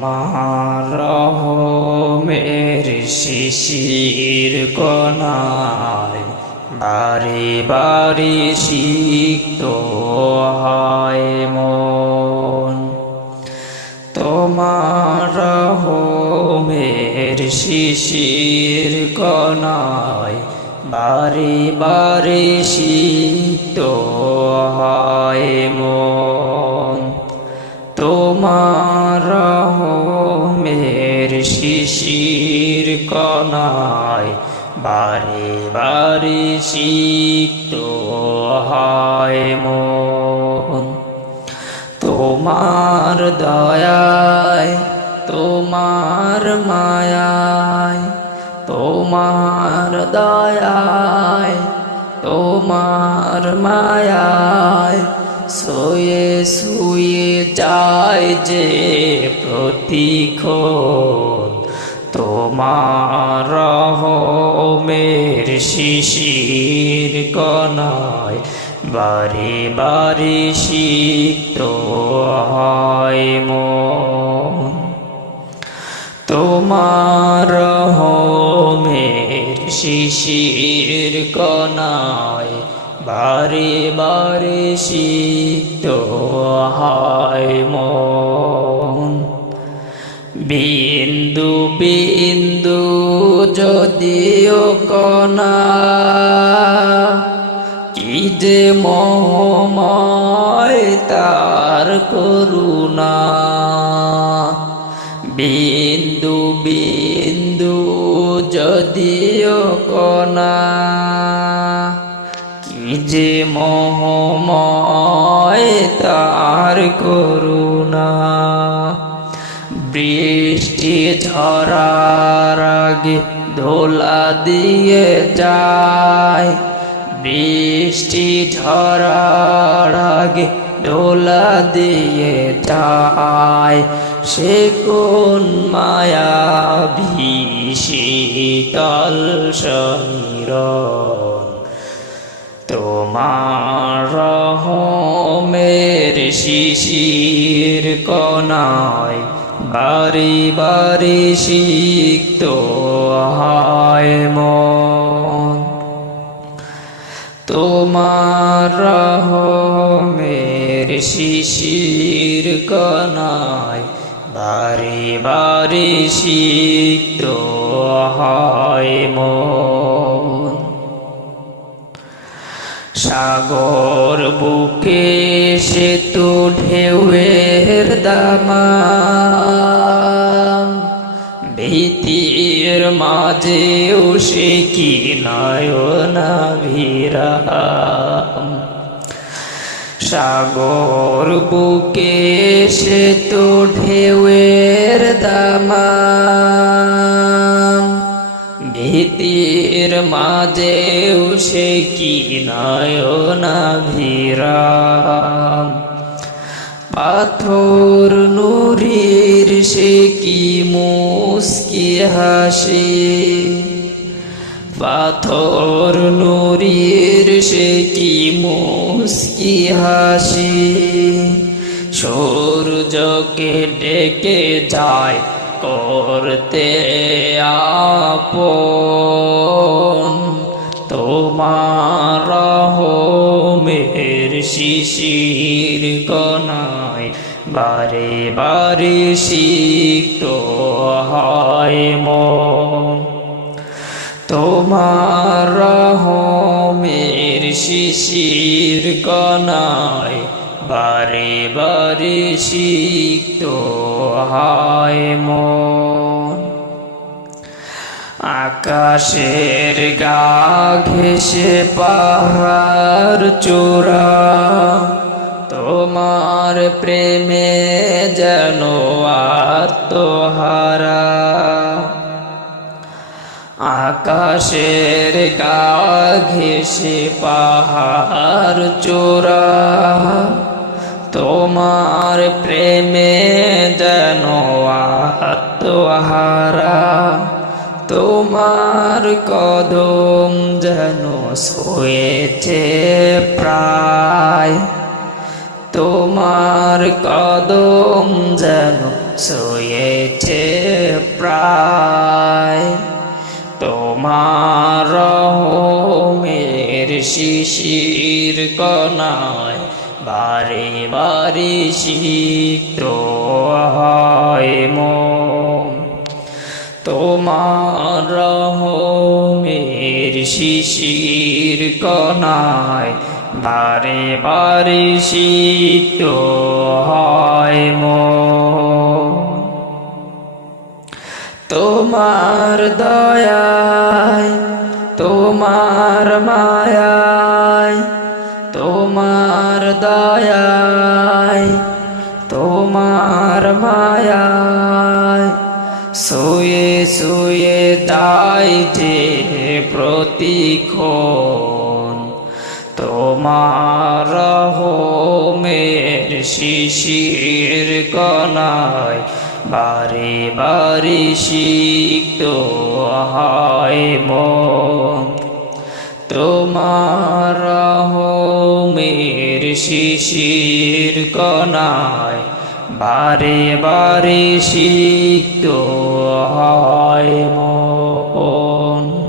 তোমার রহমের শিশির কনায় বারে বারে সিক্ত হয় মন। তোমার মের শিশির কনায় বারে বারে সিক্ত হয় কনায় বারে বারে সিক্ত হয় মন। তোমার দয়ায়, তোমার মায়ায়, তোমার দয়ায়, তোমার মায়ায় শুয়ে শুয়ে যায় যে প্রতিক্ষণ। তোমার রহমের শিশির কনায় বারে বারে সিক্ত হয় তোমার রহমের শিশির কনায় বারে বারে সিক্ত হয় মন। বিন্দু বিন্দু যদিও কণা, কি যে মহময় তার করুণা। বিন্দু বিন্দু যদিও কণা, কি যে মহময় তার করুণা। বৃষ্টি ঝরার আগে ধোলা দিয়ে যায়। বৃষ্টি ঝরার আগে ধোলা দিয়ে যায়। সে কোন মায়া শীতল সমীরণ তোমার রহমের শিশির কনায় বারি বারি সিক্ত হয় মন। তোমার রহমের শিশির কনায় বারি বারি সিক্ত হয় মন। সাগর বুকে সে তো ঢেউয়ের দামা ভীতির মাঝেও সে কি নয়না ভিরাম সাগর বুকে সে তো ঢেউয়ের দামা ভীতির মাঝেও সে কি নয়না ভিরাম পাথর নুরির সে কি মুস্কি হাসি? পাথর নুরির সে কি মুস্কি হাসি? সূর্যকে ডেকে যায় করতে আপন তোমার রহমের শিশির কনায় বারে বারে সিক্ত হয় মন। তোমার রহমের শিশির কনায় বারে বারে সিক্ত হয় মন। আকাশের গা ঘেসে পাহাড় চূড়া। তোমার প্রেমে যেন আত্মহারা। আকাশের গা ঘেসে পাহাড় চূড়া। তোমার প্রেমে যেন আত্মহারা। তোমার কদম যেন শোয়েছে প্রায়। তোমার কদম যেন শুয়েছে প্রায়। তোমার রহমের শিশির কনায় বারে বারে শীত হয় মন। তোমার রহমের শিশির কনায় বারে বারে শীত হয় তোমার দয়ায়, তোমার মায়ায়, তোমার দয়ায়, তোমার মায়ায় শুয়ে শুয়ে দায় যে প্রতিক্ষণ। তোমার হোমের শিশির কনায় বারে বারে সিক্ত হয় মন। তোমার হোমের শিশির কনায় বারে বারে সিক্ত হয় মন।